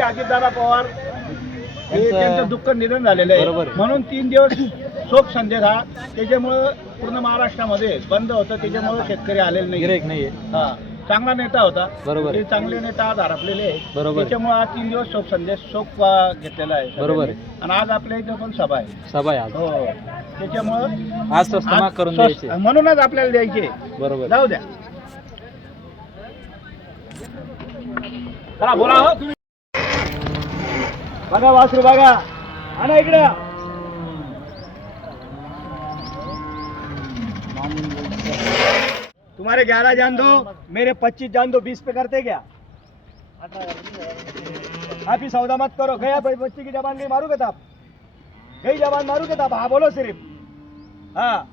अजितदादा पवार हे त्यांचं दुःख निधन झालेलं आहे, म्हणून 3 दिवस शोक संदेश हा त्याच्यामुळं पूर्ण महाराष्ट्रामध्ये बंद होतं, त्याच्यामुळे शेतकरी आलेले नाही. हा चांगला नेता होता, ते चांगले नेता आज हरपलेले आहेत, त्याच्यामुळे आज 3 दिवस शोक घेतलेला आहे. बरोबर आहे. आणि आज आपल्या इथं पण सभा आहे हो, त्याच्यामुळं आज करून द्यायचे, म्हणूनच आपल्याला द्यायचे. बरोबर, जाऊ द्या. चला बोला हो तुम्ही. बघा वासरू बघा, आणा इकडे. तुम्हारे 11 जान दो, मेरे 25 जान दो, 20 पे करते क्या? आप ही सौदा मत करो. गया भाई बच्ची की जबान गई, मारू के आप गई जबान मारू के आप. हा बोलो सिर्फ. हा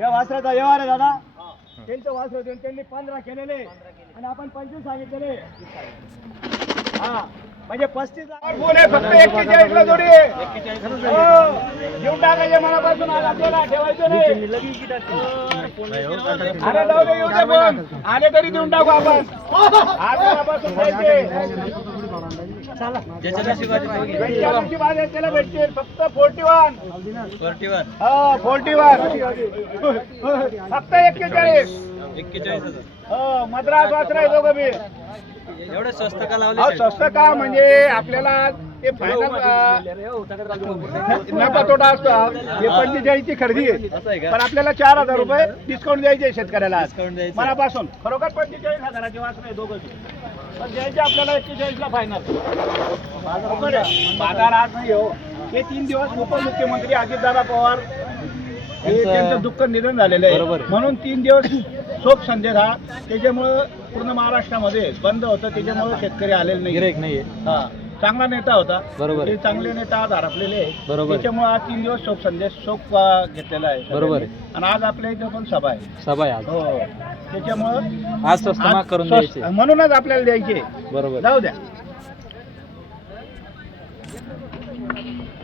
या वासराचा व्यवहार आहे दादा. त्यांचं वासर देऊन त्यांनी 15 केलेले आणि आपण 25 सांगितलेले. हा म्हणजे 35 बोले फक्त 41 ला जोडी घेऊन टाकायचे मनापासून. आज आपल्याला ठेवायचं नाही. अरे जाऊ दे, येऊ दे, पण आले तरी देऊन टाकू आपण. आज मनापासून द्यायचे. ज्याची बाजार त्याला भेटतील फक्त 41. हा 41 फक्त 41. हो मद्रास वासरा आहे दोघं बी. एवढं स्वस्त का लावले? स्वस्त का म्हणजे आपल्याला ते फायनल नफा तोटा असतो. हे 45 ची खरेदी आहे, पण आपल्याला 4000 रुपये डिस्काउंट द्यायचे शेतकऱ्याला मनापासून. खरोखर 45,000ची वासर आहे दोघं, पण द्यायचे आपल्याला 41 ला फायनल. बाजार आज नाही हो. हे 3 दिवस उपमुख्यमंत्री अजितदादा पवार हे त्यांचं दुःख निधन झालेलं आहे, म्हणून 3 दिवस शोक संदेश हा त्याच्यामुळं पूर्ण महाराष्ट्रामध्ये बंद होतं, त्याच्यामुळे शेतकरी आलेले नाही. हा चांगला नेता होता, ते चांगले नेता आज हरपलेले आहेत, त्याच्यामुळे आज 3 दिवस शोक घेतलेला आहे. बरोबर आहे. आणि आज आपल्या इथं पण सभा आहे हो, त्याच्यामुळं आज करून द्यायचे, म्हणूनच आपल्याला द्यायचे. बरोबर, जाऊ द्या.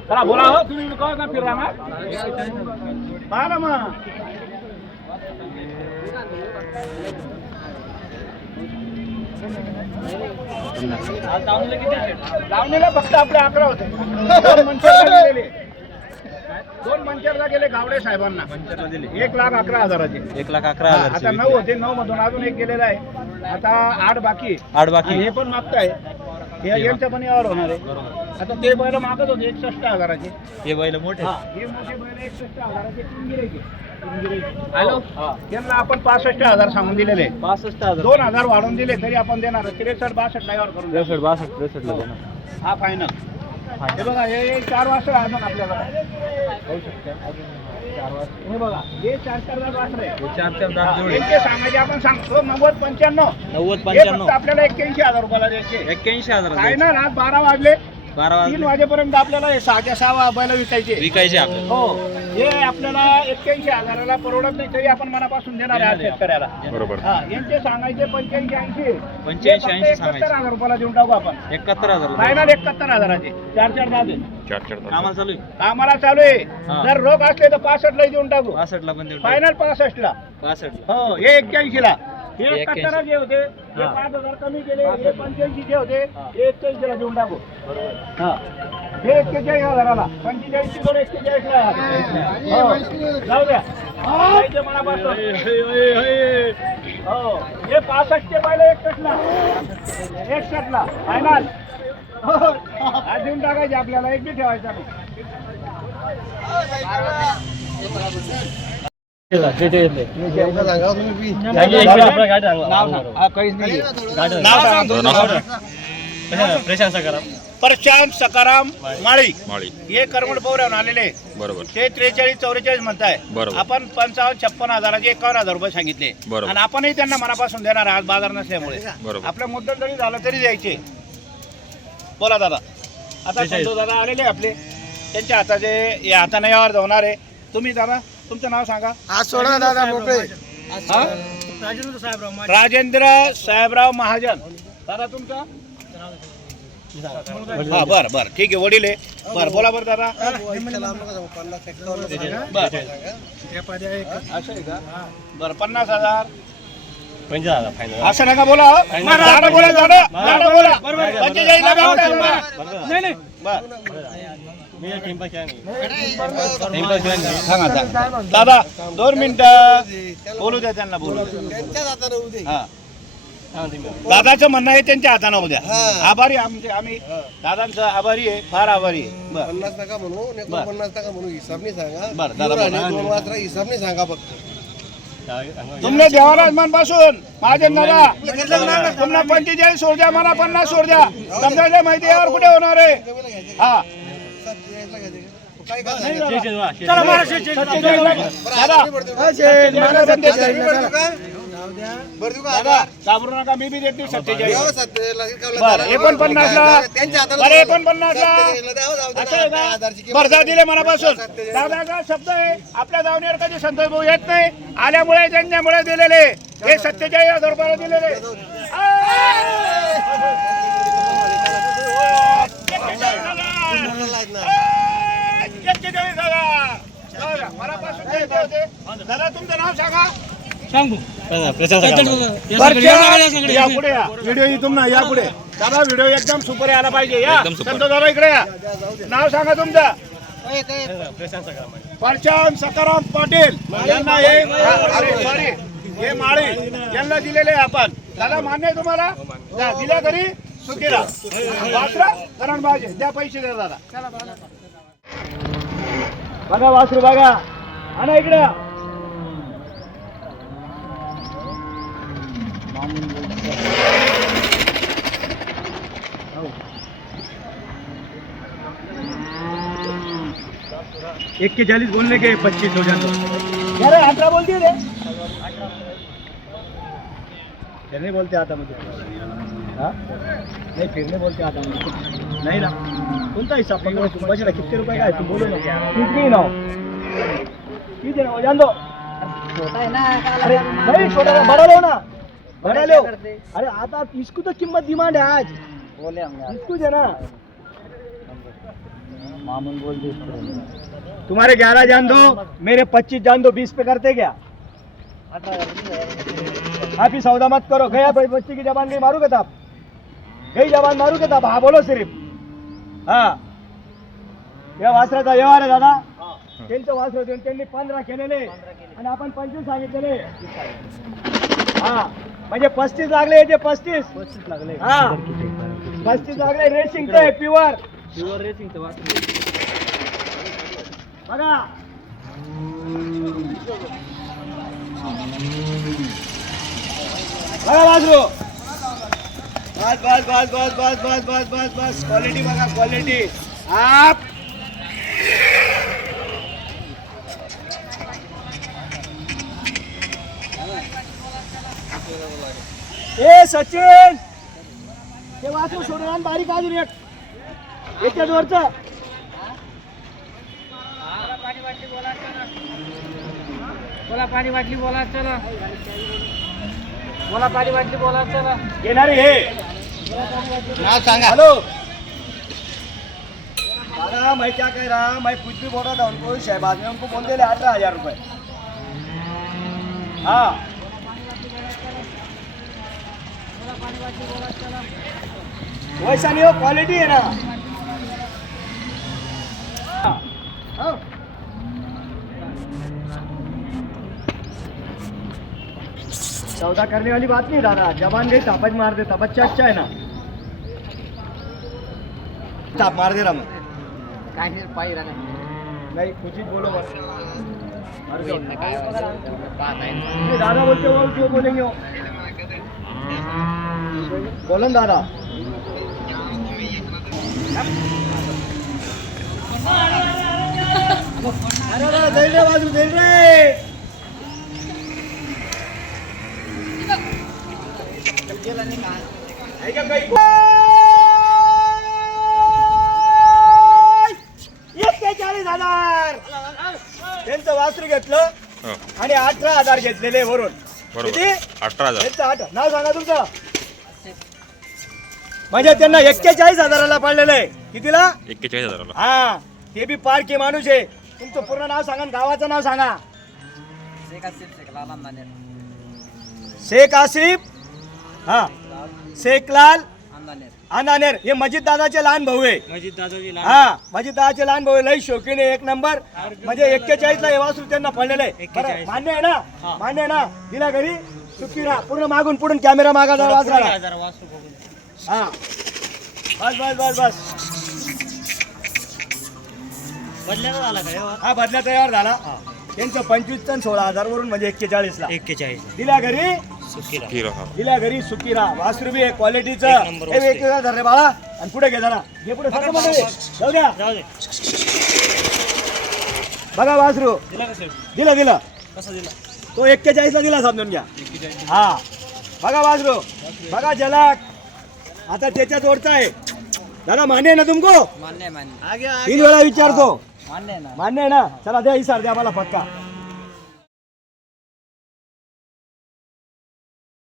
चला बोला हो तुम्ही. का फिरा ना पाहा मग. लावणीला फक्त आपले 11 होते. 2 मंचरला गेले गावडे साहेबांना 1,11,000. 1,11,000. आता 9 होते, 9 मधून अजून एक गेलेला आहे. आता 8 बाकी. हे पण मागताय, यांचं पण यावर होणार आहे. आता ते बैल मागत होते 61,000चे. हे बैल मोठे, हे मोठे बैल 61,000चे. 3 गिऱ्हाईक. हॅलो, यांना आपण 65,000 सांगून दिलेले. 65,000. 2,000 वाढवून दिले तरी आपण देणार. 63-62 ला यावर करून 63 ला देणार. हा फायनल. हे बघा, हे 4 वासर आहे मग आपल्याला होऊ शकते. हे बघा, हे 4 वासर आहे. 4 दात जोडे. यांचे सांगायचे आपण सांगतो 90-95. 90-95 आपल्याला 81,000 रुपयाला द्यायचे. 81,000 फायनल. आज 12 वाजले. 3 वाजेपर्यंत आपल्याला 6 बैल विकायचे आपल्याला. हो, हे आपल्याला 81,000ला परवडत नाही, तरी आपण मनापासून देणार आहे शेतकऱ्याला. बरोबर. हा यांचे सांगायचे 85-80. 71,000 रुपयाला देऊन टाकू आपण. 71,000 फायनल 71,000चे. 4 दात. कामाला चालू आहे. कामाला चालू आहे. जर रोग असले तर 65 ला देऊन टाकू. 65 ला पण देऊन फायनल 65 ला. 65 हो, हे 81 ला. हे 71 जे होते हे 5,000 कमी केले. हे 85 जे होते हे 41 ला देऊन टाकू. हा, हे 41,000ला. 45 ची जोड 41 ला. हो, जाऊ द्या. मनापासून हो, हे 65 चे पहिले 61 ला फायनल. आज देऊन टाकायचे आपल्याला, एक बी ठेवायचा नाही. प्रशांत सकाराम माळी हे करमड पवरावून आलेले. बरोबर. ते 43-44 म्हणताय. आपण 55-56,000चे 51,000 रुपये सांगितले, आणि आपणही त्यांना मनापासून देणार आज बाजार नसल्यामुळे. आपल्या मुद्दल जरी झालं तरी द्यायचे. बोला दादा. आता संतोष दादा आलेले आपले, त्यांच्या हाताचे या हाताने यावर जाणार आहे. तुम्ही दादा तुमचं नाव सांगा. आज सोडा दादा मोकळे. राजेंद्र साहेबराव महाजन. दादा तुमचं? हा बर ठीक आहे, वडील आहे. बर बोला बरं दादा. बर असं आहे का? बर 50,000 असं नका बोला हो. झाडं बोला, झाडं बोला. 45 ला गाव टाका. नाही सांगा दादा 2 मिनिटं बोलू द्या त्यांना बोलू. हा. दादाचं म्हणणं आहे त्यांच्या हाताने उद्या. आभारी आम्ही दादांचं आभारी आहे, फार आभारी आहे. 50 टका म्हणू 50 टका म्हणू हिसाब नाही सांगा. बरं, दादा बोला. 2 वाजता हिसाब नाही सांगा फक्त. तुमने देवाराज मनपासून माझे दादा तुम्हाला 45 सोड द्या, मला 50 सोड द्या. समजायचं माहिती यावर कुठे होणार आहे. हा काय दादा बरं देऊ का दादा घाबरू नका, मी बी देते 47. द्यावं 47 ला. बरं 49 ला. त्यांच्या हाताला बरं 49 ला. 47 ला द्यावं, जाऊ दे असं आहे ना. का? 10,000 ची किंमत. बरं जा दिले मनापासून. दादाचा शब्द आहे, आपल्या दावणीवर कधी संतोष भाऊ येत नाही, आल्यामुळे त्यांच्यामुळे दिलेले हे 47,000 रुपयाला दिलेले. दादा तुमचं नाव सांगा. या पुढे या, व्हिडिओ इथून ना या पुढे. दादा व्हिडिओ एकदम सुपर यायला पाहिजे. या संतोष दादा इकडे या. नाव सांगा तुमचं. प्रशांत सकाराम पाटील यांना हे माळे यांना दिलेले आहे आपण. दादा मान्य आहे तुम्हाला? जा, दिल्या घरी सुखीरा वासरा करण पाहिजे, द्या पैसे द्या दादा. बघा वासरू बघा, आणा इकडे. एक के 40 बोलने के 25 हो जाते. अरे 18 बोलती रे. फिरने बोलते आता मुझे. हाँ नहीं फिरने बोलते आता मुझे. नहीं ना कोणता हिसाब पकडा तू. बजेट किती रुपये काय तू बोलो ना. किती ना किती ना जान दो. छोटा है ना. अरे नहीं छोटा बड़ा लो ना, बड़ा लो. अरे आता इसको तो कीमत डिमांड है आज. बोले हम इसको है ना मामून बोल दे. तुम्हारे 11 जान दो, मेरे 25 जान दो. 20 पे करते क्या? आप ही सौदा मत करो. गया भाई बच्चे की जबान गई मारूगे तब. गई जबान मारूगे तब. हाँ बोलो सिर्फ. हाँ या वासराचा व्यवहार आहे दादा. त्यांचं वासर देऊन त्यांनी 15 केलेले आणि आपण 25 सांगितलेले. हा म्हणजे 35 लागले. याचे 35 लागले. हा 35 लागले. रेसिंगचं आहे प्युअर रेसिंगचं वासर बघा. बघा वासरू. बस बस बस बस बस बस बस बस बस. क्वालिटी बघा क्वालिटी. आप ए सचिन ते वासरू सोडून आण बारीक अजून एक याच्या वरचं. बोला पाणी वाटली बोला चला. बोला पाणी वाटली बोला चला. येणारे हे नाव सांगा. हेलो दादा मैं क्या कह रहा, मैं कुछ भी बोल रहा था उनको. शहबाज ने उनको बोल दिले 18,000 रुपये. हाँ वैसा नहीं हो, क्वालिटी है ना. हाँ. सौदा करने वाली बात नहीं दादा. जबान गई तापच मार देता. बच्चा अच्छा है ना. ताप मार दे रहा मैं. काय नाही पायी राहणार. नहीं कुछ ही बोलो बस. काय पाहत आहे. ये दादा बोलते हो क्यों बोलेंगे वो. बोलो ना दादा. अरे दे रे बाजू दे रे. ऐका काही 41,000 त्यांचं वासरू घेतलं आणि 18,000 घेतलेले वरून. किती? 18,000. त्यांचं 8. नाव सांगा तुमचं. म्हणजे त्यांना 41,000ला पडलेलं आहे. कितीला? 41,000. हा ते बी पारखी माणूस आहे. तुमचं पूर्ण नाव सांगा, गावाचं नाव सांगा. शेख आसिफ, हा शेख लाल अंधानेर, हे मजिद दादाचे लहान भाऊ आहे. हा मजिद दादाचे लहान भाऊ आहे, लई शौकीन आहे, एक नंबर. म्हणजे 41 ला हे वासरू त्यांना पडलेलं आहे. बरं, मान्य आहे ना? मान्य आहे ना? दिला घरी सुखी राहा. पूर्ण मागून पुढून कॅमेरा मागा जरा वासराला. हा बस बस बस बस. हा बदल्या तयार झाला. त्यांचं 25 आणि 16,000 वरून म्हणजे 41 ला दिल्या घरी. दिल्या घरी सुखी राहा. वासरू बी क्वालिटीचं एक धर रे बाळा. आणि पुढे घे जरा, घे पुढे. जाऊ द्या. बघा वासरू दिला दिला तो 41 ला दिला, समजून घ्या. हा बघा वासरू, बघा झलक. आता त्याच्या जोडचा आहे दादा. मान्य आहे ना तुमको? मान्य मान्य 3 वेळा विचारतो. मान्य ना. मान्य आहे ना? चला द्या हिसार द्या मला पक्का.